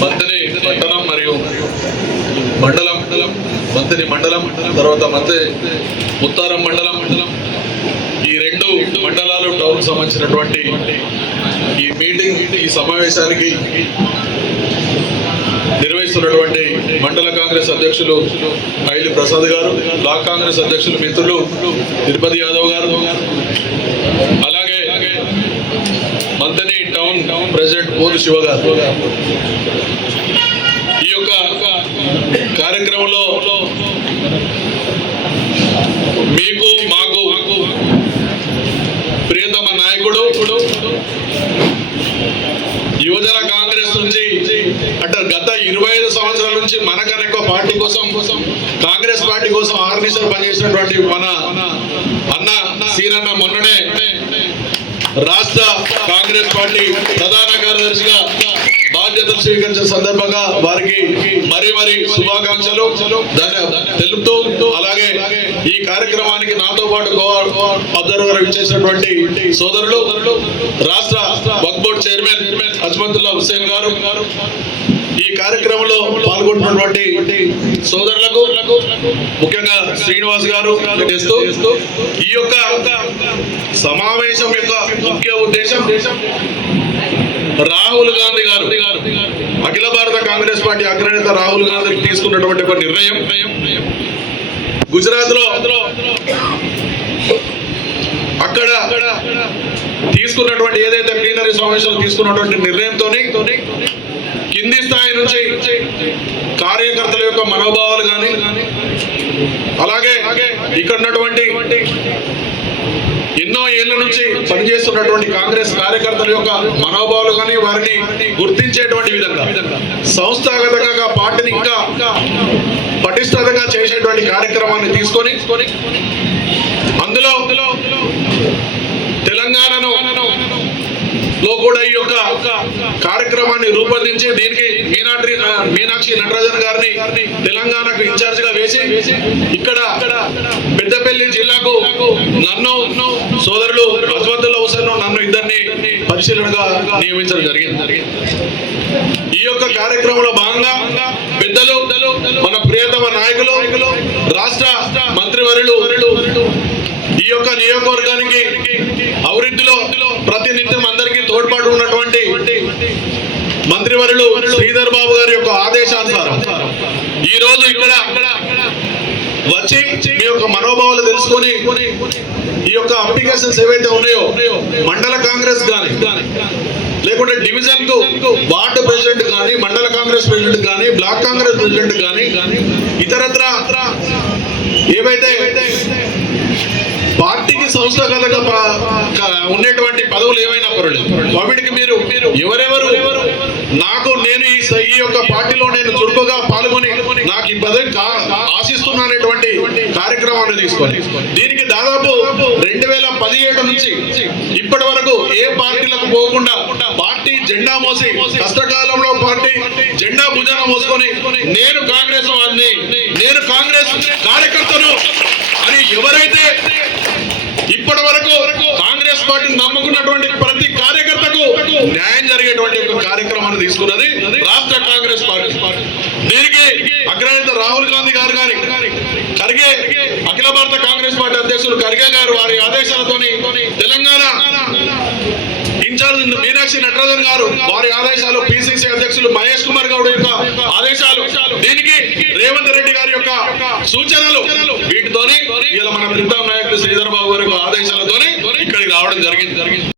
మంత్రి పట్టణం మరియు మండలం మండలం మంత్రి మండలం తర్వాత మంత్రి ముత్తారం మండలం మండలం. ఈ రెండు మండలాలు టౌన్ సంబంధించినటువంటి ఈ మీటింగ్ ఈ సమావేశానికి నిర్వహిస్తున్నటువంటి మండల కాంగ్రెస్ అధ్యక్షులు ఐలి ప్రసాద్ గారు బ్లాక్ కాంగ్రెస్ అధ్యక్షులు మిత్రులు తిరుపతి యాదవ్ గారు ప్రెసిడెంట్ పోలు శివ గారు ఈ యొక్క కార్యక్రమంలో మీకు మాకు ప్రియతమ నాయకుడు యువజన కాంగ్రెస్ నుంచి అంటే గత ఇరవై ఐదు సంవత్సరాల నుంచి మనకన్నా ఎక్కువ పార్టీ కోసం కోసం కాంగ్రెస్ పార్టీ కోసం ఆర్మీసర్ పనిచేసినటువంటి మన అన్న సీనన్న మొన్ననే రాష్ట్ర కాంగ్రెస్ పార్టీ ప్రధాన కార్యదర్శిగా బాధ్యతలు స్వీకరించిన సందర్భంగా వారికి మరి మరి శుభాకాంక్షలు. తెలుపుతూ అలాగే ఈ కార్యక్రమానికి నాతో పాటు అబ్జర్వర్ ఇచ్చేసినటువంటి సోదరులు రాష్ట్ర వక్ బోర్డ్ చైర్మన్ అజ్మతుల్లా హుస్సేన్ గారు ఈ కార్యక్రమంలో పాల్గొంటున్నటువంటి సోదరులకు ముఖ్యంగా శ్రీనివాస్ గారు చేస్తూ ఈ యొక్క సమావేశం యొక్క ముఖ్య ఉద్దేశం రాహుల్ గాంధీ గారు అఖిల భారత కాంగ్రెస్ పార్టీ అగ్రనేత రాహుల్ గాంధీ తీసుకున్నటువంటి ఒక నిర్ణయం. గుజరాత్లో అక్కడ తీసుకున్నటువంటి ఏదైతే ప్లీనరీ సమావేశంలో తీసుకున్నటువంటి నిర్ణయంతో కింది స్థాయి నుంచి కార్యకర్తల యొక్క మనోభావాలు కానీ అలాగే ఇక్కడ ఉన్నటువంటి ఎన్నో ఏళ్ళ నుంచి పనిచేస్తున్నటువంటి కాంగ్రెస్ కార్యకర్తల యొక్క మనోభావాలు కానీ వారిని గుర్తించేటువంటి విధంగా సంస్థాగతంగా పార్టీని ఇంకా పటిష్టతంగా చేసేటువంటి కార్యక్రమాన్ని తీసుకొని అందులో తెలంగాణను లో కూడా ఈ యొక్క కార్యక్రమాన్ని రూపొందించి దీనికి మీనాక్షి మీనాక్షి నటరాజన్ గారిని తెలంగాణకు ఇన్ఛార్జ్గా వేసి ఇక్కడ పెద్దపల్లి జిల్లాకు నన్ను సోదరులు అజ్మతుల్లా హుసేన్ నన్ను ఇద్దరిని పరిశీలనగా నియమించడం జరిగింది. ఈ యొక్క కార్యక్రమంలో భాగంగా పెద్దలు మన ప్రియతమ నాయకులు రాష్ట్ర మంత్రివర్యులు ఈ యొక్క నియోజకవర్గానికి మంత్రివర్యులు శ్రీధర్ బాబు గారి యొక్క ఆదేశానుసారం ఈ రోజు ఇక్కడ వచ్చి మీ యొక్క మనోభావాలు తెలుసుకొని ఈ యొక్క అప్లికేషన్స్ ఏవైతే ఉన్నాయో మండల కాంగ్రెస్ కానీ లేకుంటే డివిజన్కు వార్డు ప్రెసిడెంట్ కానీ మండల కాంగ్రెస్ ప్రెసిడెంట్ కానీ బ్లాక్ కాంగ్రెస్ ప్రెసిడెంట్ కానీ ఇతరత్ర ఏవైతే పార్టీకి సంస్థాగతంగా ఉండేటువంటి పదవులు ఏమైనా పర్వాలేదు. వాటికి మీరు ఎవరెవరు నాకు నేను ఈ స- ఈ యొక్క పార్టీలో నేను చురుకుగా పాల్గొని నాకు ఈ పదవి కా- ఆశిస్తున్నానటువంటి కార్యక్రమాన్ని తీసుకొని దీనికి దాదాపు రెండు వేల పదిహేడు నుంచి ఇప్పటి వరకు ఏ పార్టీలకు పోకుండా పార్టీ జెండా మోసి కష్టకాలంలో పార్టీ జెండా భుజాన మోసుకొని నేను కాంగ్రెస్ వాడిని నేను కాంగ్రెస్ కార్యకర్తను అని ఎవరైతే ఇప్పటి వరకు కాంగ్రెస్ పార్టీని నమ్ముకున్నటువంటి జరిగేటువంటి ఒక కార్యక్రమాన్ని తీసుకున్నది రాష్ట్ర కాంగ్రెస్ పార్టీ. దీనికి అగ్రనేత రాహుల్ గాంధీ గారు గారి ఖర్గే అఖిల భారత కాంగ్రెస్ పార్టీ అధ్యక్షులు ఖర్గే గారు వారి ఆదేశాలతోని తెలంగాణ ఇన్ఛార్జ్ మీనాక్షి నటరాజన్ గారు వారి ఆదేశాలు పిసిసి అధ్యక్షులు మహేష్ కుమార్ గౌడ్ యొక్క ఆదేశాలు దీనికి రేవంత్ రెడ్డి గారి యొక్క సూచనలు వీటితోనే ఇలా మన ప్రీతం నాయకుడు శ్రీధర్ బాబు గారి ఆదేశాలతోనే ఇక్కడికి రావడం జరిగింది జరిగింది.